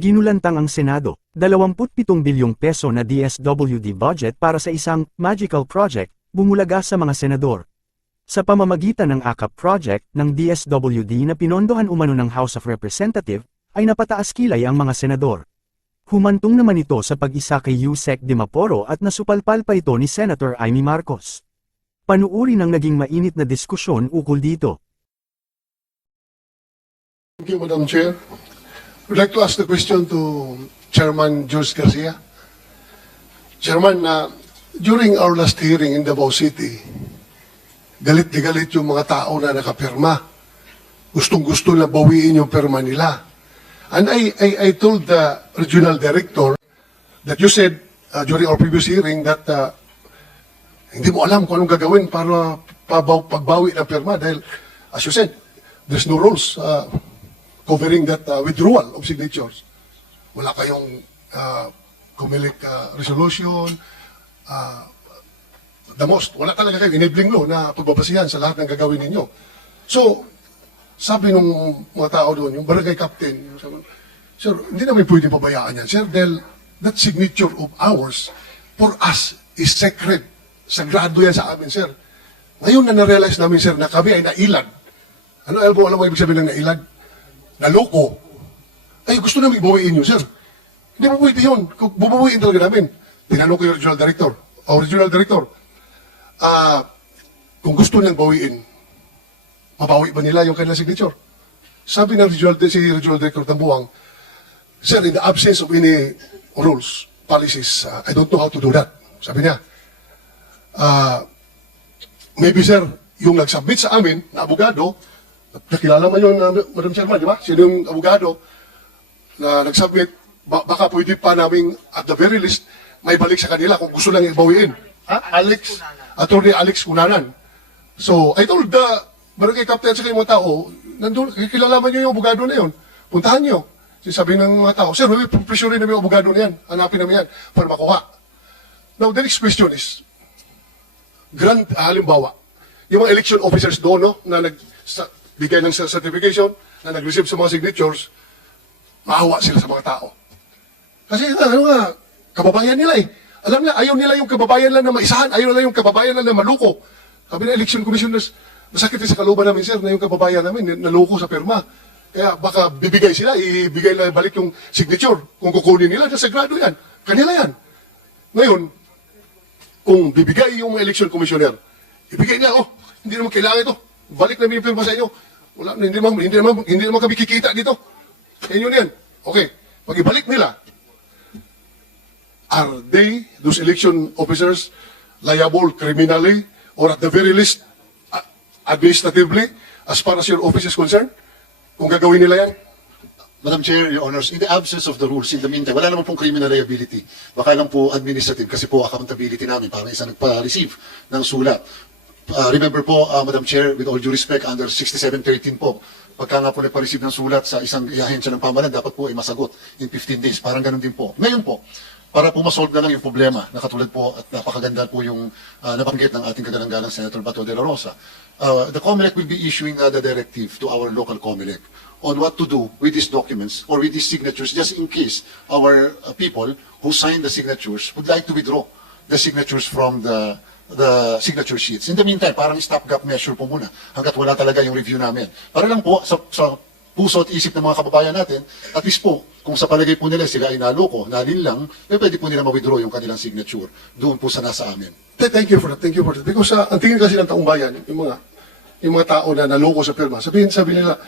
Ginulantang ang Senado, 27 bilyong peso na DSWD budget para sa isang magical project, bumulaga sa mga senador. Sa pamamagitan ng AKAP project ng DSWD na pinondohan umano ng House of Representatives, ay napataas kilay ang mga senador. Humantong naman ito sa pagisa kay U Sec Dimaporo at nasupalpal pa ito ni Senator Imee Marcos. Panuorin ang naging mainit na diskusyon ukol dito. Thank you, Madam Chair. I would like to ask the question to Chairman George Garcia. Chairman, during our last hearing in Davao City, galit na galit yung mga tao na nakapirma. Gustong-gusto na bawiin yung pirma nila. And I told the regional director that you said during our previous hearing that hindi mo alam kung anong gagawin para pagbawi ng pirma dahil, as you said, there's no rules covering that withdrawal of signatures. Wala kayong kumilik resolution, the most, wala talaga kayo enabling law na pagbabasihan sa lahat ng gagawin ninyo. So, sabi nung mga tao doon, yung barangay captain, sabi, sir, hindi namin pwede pabayaan yan, sir, dahil that signature of ours, for us, is sacred. Sagrado yan sa amin, sir. Ngayon na na-realize namin, sir, na kami ay nailad. Ano, alam mo ibig sabihin ng nailad? Naloko. Ay, gusto namin ibawiin nyo, sir. Hindi mo pwede yun. Kung bubawiin talaga namin. Tinanong ko yung regional director. Regional director, kung gusto niyang bawiin, mabawi ba nila yung kanilang signature? Sabi ng regional director Tambuang, sir, in the absence of any rules, policies, I don't know how to do that. Sabi niya, maybe, sir, yung nag-submit sa amin na abogado, nakilala man yun, Madam Chairman, di ba? Sino yung abogado na nag-submit, baka pwede pa namin, at the very least, may balik sa kanila kung gusto lang ibawiin. Attorney Alex Cunanan. So, I told the barangay captain sa mga tao, nandun, kilalaman nyo yung abogado na yun. Puntahan nyo. Sabi ng mga tao, sir, pressure namin yung abogado na yan. Hanapin namin yan para makuha. Now, the next question is, halimbawa, yung mga election officers doon, no, na nagbigay ng certification, na nag-receive sa mga signatures, maawa sila sa mga tao. Kasi, ano nga, kababayan nila eh. Alam na, ayaw nila yung kababayan lang na maisahan, ayaw nila yung kababayan lang na maluko. Sabi na election commissioners, masakit sa kaluban namin, sir, na yung kababayan namin naluko sa pirma. Kaya baka bibigay sila, ibigay lang balik yung signature. Kung kukunin nila, sagrado yan. Kanila yan. Ngayon, kung bibigay yung election commissioner, ibigay niya, hindi naman kailangan ito. Balik namin yung pirma sa inyo. Wala, hindi naman kami kikita dito. Kaya yun yan. Okay, pag ibalik nila, are they, those election officers, liable criminally or at the very least administratively as far as your office is concerned? Kung gagawin nila yan? Madam Chair, Your Honors, in the absence of the rules, in the meantime, wala naman pong criminal liability. Baka lang po administrative kasi po accountability namin para isang nagpa-receive ng sulat. Remember po, Madam Chair, with all due respect, under 6713 po, pagka nga po nagpa-receive ng sulat sa isang ahensya ng pamahalaan, dapat po ay masagot in 15 days. Parang ganun din po. Ngayon po, para po masolve na lang yung problema, na katulad po at napakaganda po yung nabanggit ng ating kagalang-galang Senator Bato de la Rosa, the COMELEC will be issuing the directive to our local COMELEC on what to do with these documents or with these signatures just in case our people who signed the signatures would like to withdraw the signatures from the signature sheets. In the meantime, parang stopgap measure po muna hanggat wala talaga yung review namin. Para lang po sa puso at isip ng mga kababayan natin, at least po, kung sa palagay po nila sila ay naloko, nalinlang, pwede po nila ma-withdraw yung kanilang signature doon po sa nasa amin. Thank you for that. Thank you for that. Because ang tingin kasi ng taong bayan, yung mga tao na naloko sa pirma, sabi nila,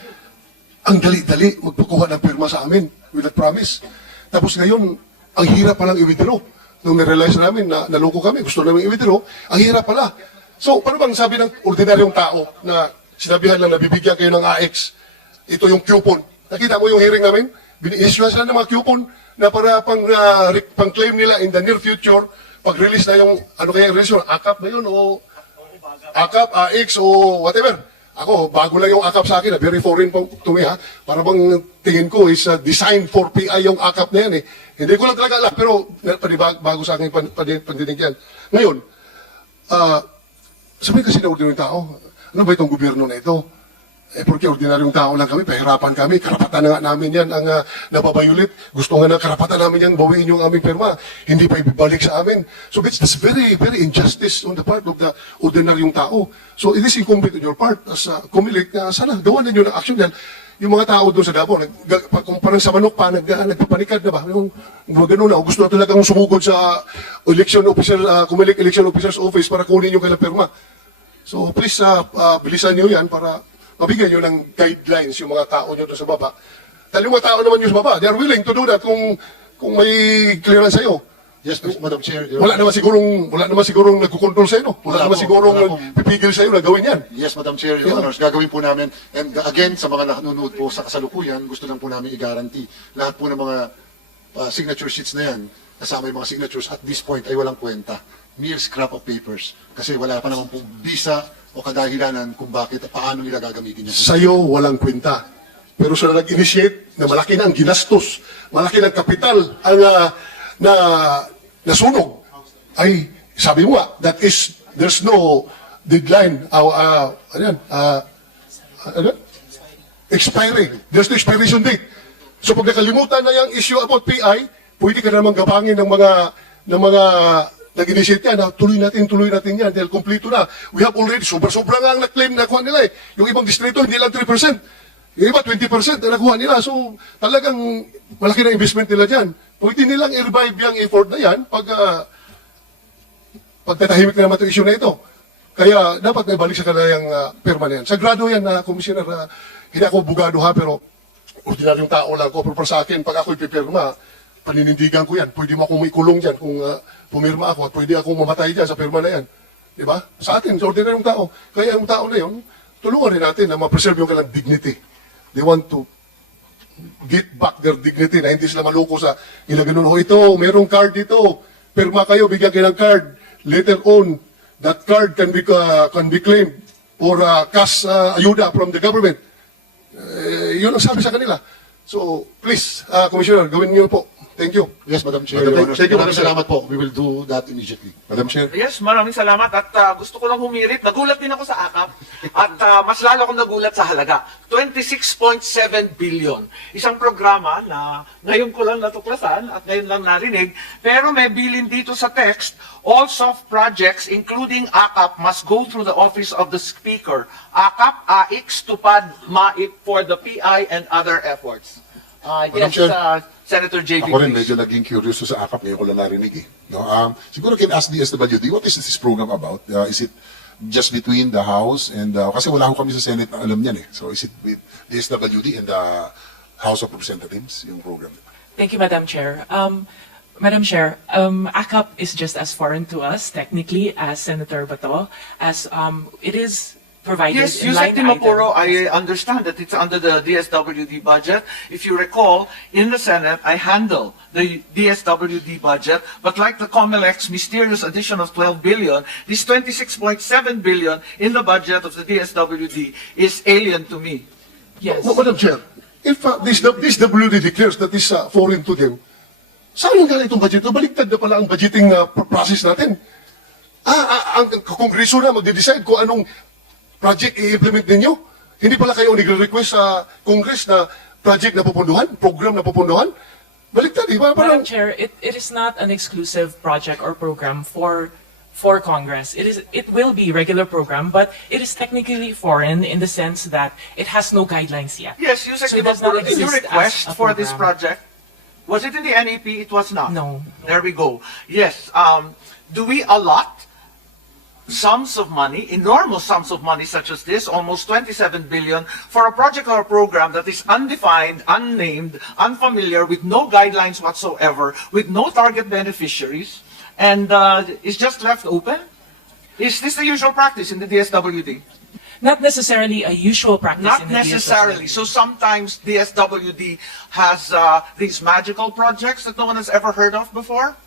ang dali-dali magpakuha ng pirma sa amin with that promise. Tapos ngayon, ang hirap palang i-withdraw. Nung na-realize namin na naloko kami, gusto namin i-withdraw, ang hirap pala. So, paano bang sabi ng ordinaryong tao na sinabihan lang na bibigyan kayo ng AX, ito yung coupon. Nakita mo yung hearing namin? Bini-issue sila ng mga coupon na para pang-claim nila in the near future, pag-release na yung, ano kaya yung release yun, AKAP na yun, o AKAP, AX, o whatever. Ako, bago lang yung AKAP sa akin, very foreign to me, ha? Para bang tingin ko is designed for PI yung AKAP na yan, eh. Hindi ko lang talaga alam, pero bago sa akin pandinig yan. Ngayon, sabi kasi na ordinary tao, ano ba itong gobyerno na ito? porque ordinaryong tao lang kami, pahirapan kami, karapatan na nga namin yan ang nababayulit. Gusto nga na karapatan namin yan, bawiin yung aming perma, hindi pa ibibalik sa amin. So that's very, very injustice on the part of the ordinaryong tao. So it is incumbent on your part as kumilik na sana, gawa ninyo ng action yan. Yung mga tao doon sa Davao, kung parang sa manok pa, nagpapanikad na ba? Yung mga ganun na, gusto na talagang sumugod sa election officer, kumilik election officer's office para kunin yung kailang perma. So please, bilisan nyo yan para mabigyan nyo ng guidelines yung mga tao nyo doon sa baba. Dahil yung mga tao naman nyo sa baba, they are willing to do that kung may clearance sa'yo. Yes, Madam Chair. Wala naman sigurong nagkukontrol sa'yo, no? Wala naman sigurong pipigil sa'yo na gawin yan. Yes, Madam Chair, Your Honors, gagawin po namin. And again, sa mga nanonood po sa kasalukuyan, gusto lang po namin i-guarantee. Lahat po ng mga signature sheets na yan, kasama yung mga signatures, at this point ay walang kwenta. Mere scrap of papers. Kasi wala pa naman pong visa o kadahilanan kung bakit, paano nila gagamitin yan. Sa'yo, walang kwenta. Pero sa nag-initiate na malaki na ang ginastos, malaki na ang kapital ang nasunog, ay sabi mo nga, there's no deadline, expiry. There's no expiration date. So pag nakalimutan na yung issue about PI, pwede ka naman gabangin ng mga nag-initiate yan, tuloy natin yan, dahil kompleto na. We have already, sobra-sobra nga ang na-claim na nakuha nila eh. Yung ibang distrito, hindi lang 3%. Yung iba, 20% na nakuha nila. So, talagang malaki na investment nila dyan. Pwede nilang i-revive yung effort na yan pagtatahimik na naman itong issue na ito. Kaya, dapat may balik sa kanila yung perma na yan. Sagrado yan na, Commissioner, hindi ako bugado ha, pero ordinaryong tao lang ako. Pero para sa akin, pag ako ipipirma, paninindigan ko yan. Pwede mo akong maikulong dyan kung pumirma ako at pwede akong mamatay dyan sa pirma na yan. Diba? Sa atin, sa ordinaryong tao. Kaya yung tao na yun, tulungan rin natin na ma-preserve yung kanilang dignity. They want to get back their dignity na hindi sila maloko sa ilaganon. O ito, merong card dito. Pirma kayo, bigyan kayo ng card. Later on, that card can be claimed for cash ayuda from the government. Yun ang sabi sa kanila. So, please, Commissioner, gawin niyo po. Thank you. Yes, Madam Chair. Thank you, Maraming salamat po. We will do that immediately. Madam Chair. Yes, maraming salamat at gusto ko lang humirit. Nagulat din ako sa AKAP at mas lalo akong nagulat sa halaga. 26.7 billion. Isang programa na ngayon ko lang natuklasan at ngayon lang narinig. Pero may bilin dito sa text, all soft projects including AKAP must go through the office of the Speaker. AKAP, AIX, tupad, MAIP for the PI and other efforts. Yes, Chair. Senator JB. Ako rin medyo naging curious sa AKAP, ngayon ko lang narinig eh. No? Siguro can ask DSWD, what is this program about? Is it just between the House and, kasi wala ko kami sa Senate na alam niyan eh. So is it with DSWD and the House of Representatives, yung program? Thank you, Madam Chair. Madam Chair, AKAP is just as foreign to us, technically, as Senator Bato, as it is provided Yes, U in Sec line Dimaporo, I item. understand that it's under the DSWD budget. If you recall, in the Senate, I handle the DSWD budget, but like the COMELEC's mysterious addition of 12 billion, this 26.7 billion in the budget of the DSWD is alien to me. Yes. Madam Chair, if this WD declares that is foreign to them, saan yung galing itong budget? Baliktad na pala ang budgeting process natin. Ang Kongreso na magde-decide kung anong project i-implement ninyo. Hindi pala kayo nagre-request sa Congress na project na pupunduhan, program na pupunduhan. Baliktad, di ba? Madam Chair, it is not an exclusive project or program for Congress. It will be regular program, but it is technically foreign in the sense that it has no guidelines yet. Yes, U Sec So it does not Dimaporo, did you exist request as a for this program. project? Was it in the NEP? It was not. No. There we go. Yes. Do we allot sums of money, enormous sums of money such as this, almost 27 billion, for a project or a program that is undefined, unnamed, unfamiliar, with no guidelines whatsoever, with no target beneficiaries, and is just left open? Is this the usual practice in the DSWD? Not necessarily a usual practice Not in the necessarily. DSWD. So sometimes DSWD has these magical projects that no one has ever heard of before?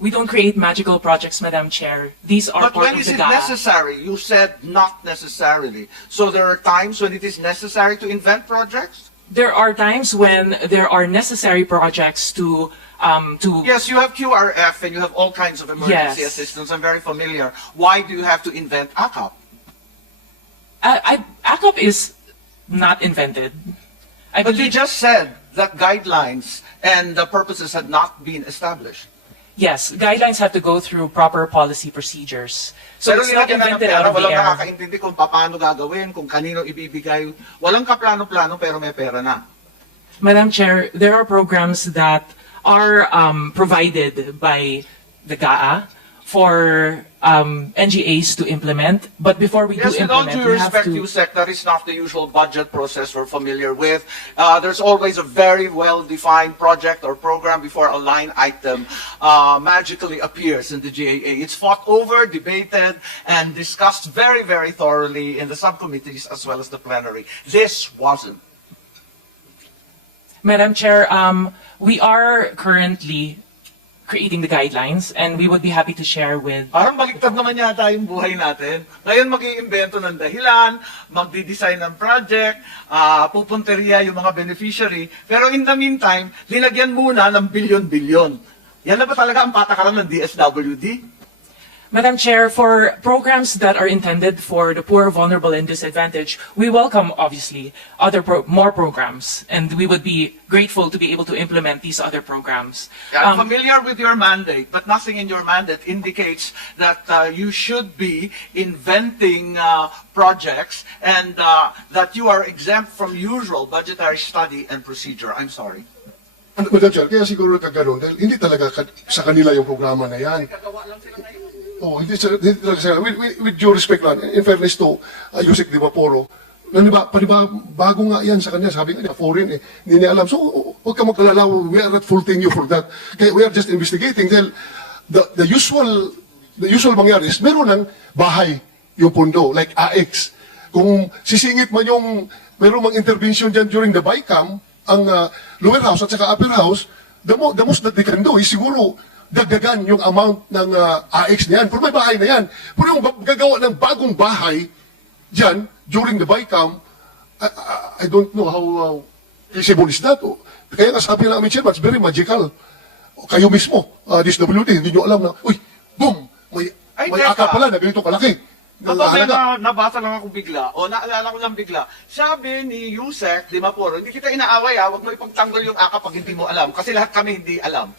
We don't create magical projects, Madam Chair. These are But part when of is the it GAA. necessary? You said not necessarily. So there are times when it is necessary to invent projects? There are times when there are necessary projects to Yes, you have QRF and you have all kinds of emergency Yes. assistance. I'm very familiar. Why do you have to invent AKAP? AKAP is not invented. I But you believe, just said that guidelines and the purposes had not been established. yes, guidelines have to go through proper policy procedures. So Pero it's not nilagyan na ng invented pera, out of the walang air. nakakaintindi kung paano gagawin, kung kanino ibibigay. Walang kaplano-plano pero may pera na. Madam Chair, there are programs that are provided by the GAA for NGAs to implement. But before we Yes, do with all implement, due we have respect, to... U Sec, that is not the usual budget process we're familiar with. There's always a very well-defined project or program before a line item magically appears in the GAA. It's fought over, debated, and discussed very, very thoroughly in the subcommittees as well as the plenary. This wasn't. Madam Chair, we are currently creating the guidelines, and we would be happy to share with... Parang baliktad naman yata yung buhay natin. Ngayon mag-iimbento ng dahilan, magdi-design ng project, pupunteriya yung mga beneficiary. Pero in the meantime, linagyan muna ng bilyon-bilyon. Yan na ba talaga ang patakaran ng DSWD? Madam Chair, for programs that are intended for the poor, vulnerable, and disadvantaged, we welcome, obviously, more programs, and we would be grateful to be able to implement these other programs. I'm familiar with your mandate, but nothing in your mandate indicates that you should be inventing projects and that you are exempt from usual budgetary study and procedure. I'm sorry. Madam Chair, kaya siguro nagkaganon dahil hindi talaga sa kanila yung programa na yan. Oh, hindi talaga sila. With due respect lang, in fairness to U Sec Dimaporo, bago nga yan sa kanya, sabi nga niya, foreign eh, hindi niya alam. So, huwag ka magkalala, we are not faulting you for that. Kaya we are just investigating dahil the usual mangyari is meron ng bahay yung pondo, like AX. Kung sisingit man yung, meron mang intervention dyan during the BICAM, ang lower house at saka upper house, the most that they can do is siguro dagdagan yung amount ng AX na yan. Pero may bahay na yan. Pero yung gagawa ng bagong bahay dyan, during the BICAM, I don't know how feasible is that. Kaya nga sabi ng aming chairman, it's very magical. Kayo mismo, DSWD, hindi nyo alam na, uy, boom, may teka. AKAP pala na ganito kalaki. Aba, may nabasa lang ako bigla, o naalala ko lang bigla. Sabi ni U Sec Dimaporo, hindi kita inaaway huwag mo ipagtanggol yung AKAP pag hindi mo alam. Kasi lahat kami hindi alam.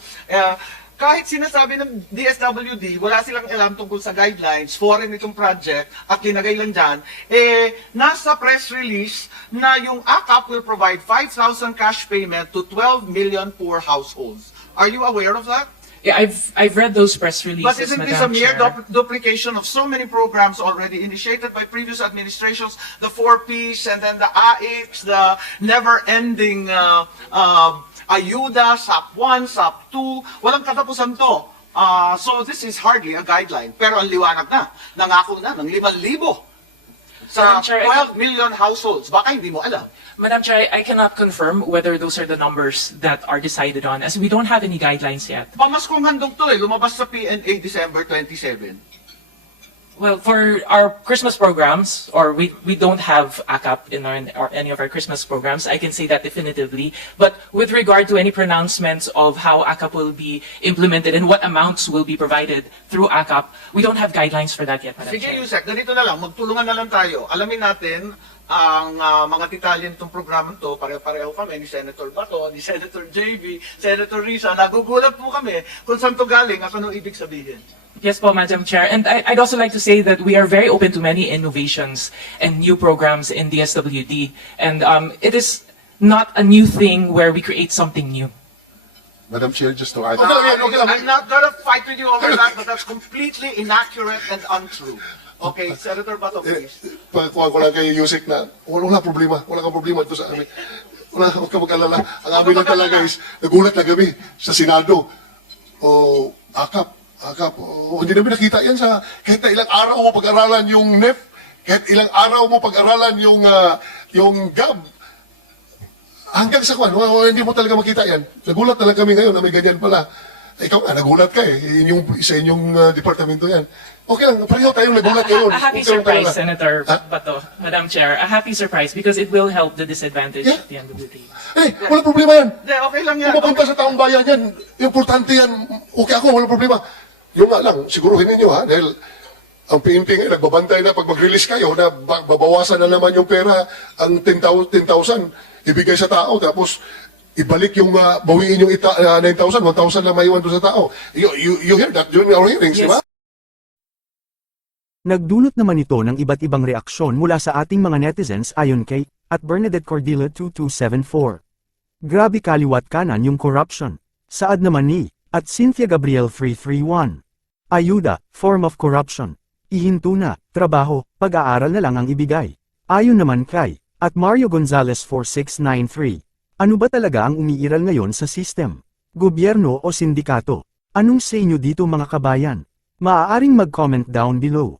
Kahit sinasabi ng DSWD, wala silang alam tungkol sa guidelines, foreign itong project, at linagay lang dyan, nasa press release na yung AKAP will provide 5,000 cash payment to 12 million poor households. Are you aware of that? Yeah, I've read those press releases, But isn't this a Madam mere Chair. duplication of so many programs already initiated by previous administrations, the 4Ps and then the AX, the never-ending ayuda, SAP 1, SAP 2, walang katapusan to. So this is hardly a guideline. Pero ang liwanag na, nangako na ng 5,000 sa Madam Chair, 12 million households. Baka hindi mo alam. Madam Chair, I cannot confirm whether those are the numbers that are decided on, as we don't have any guidelines yet. Pamaskong handog to lumabas sa PNA December 27. Well, for our Christmas programs, or we don't have AKAP in or any of our Christmas programs, I can say that definitively. But with regard to any pronouncements of how AKAP will be implemented and what amounts will be provided through AKAP, we don't have guidelines for that yet, Madam Sige, Chair. Yusek, ganito na lang, magtulungan na lang tayo. Alamin natin ang mga detalye nitong programang to. Pare-pareho kami ni Senator Bato, ni Senator JV, Senator Risa. Nagugulat po kami kung saan to galing at ano ibig sabihin. Yes po, Madam Chair. And I'd also like to say that we are very open to many innovations and new programs in DSWD. And it is not a new thing where we create something new. Madam Chair, just to add, I'm not gonna fight with you over that, but that's completely inaccurate and untrue. Okay, Senator Bato, please. Pagkuha ko lang kay Yusek na, wala problema ito sa amin. Huwag ka mag-alala. Ang amin lang talaga is, nagulat na kami sa Senado. O, AKAP, hindi namin nakita yan sa, kahit na ilang araw mo pag-aralan yung NEP, kahit ilang araw mo pag-aralan yung GAB, hanggang sa kwan, hindi mo talaga makita yan. Nagulat na lang kami ngayon na may ganyan pala. Ikaw nga, nagulat ka eh. Sa inyong departamento yan. Okay lang, pareho tayong nagulat ngayon. A happy Okay lang surprise, talaga. Senator Bato, Madam Chair. A happy surprise because it will help the disadvantaged at the end of the day. Walang problema yan. Hindi, okay lang yan. Kung mapunta sa taong bayan yan, importante yan. Okay ako, walang problema. Yung nga lang, siguruhin ninyo ha, dahil ang PNP ngayon, nagbabantay na pag mag-release kayo, na babawasan na naman yung pera, ang 10,000, ibigay sa tao, tapos ibalik yung, bawiin yung 9,000, 1,000 lang maiwan doon sa tao. You hear that during our hearings, di ba? Nagdulot naman ito ng iba't ibang reaksyon mula sa ating mga netizens ayon kay at Bernadette Cordilla 2274. Grabe kaliwat kanan yung corruption. Saad naman ni at Cynthia Gabriel 331. Ayuda, form of corruption. Ihinto na, trabaho, pag-aaral na lang ang ibigay. Ayon naman kay at Mario Gonzalez 4693. Ano ba talaga ang umiiral ngayon sa system? Gobyerno o sindikato? Anong sa inyo dito mga kabayan? Maaaring mag-comment down below.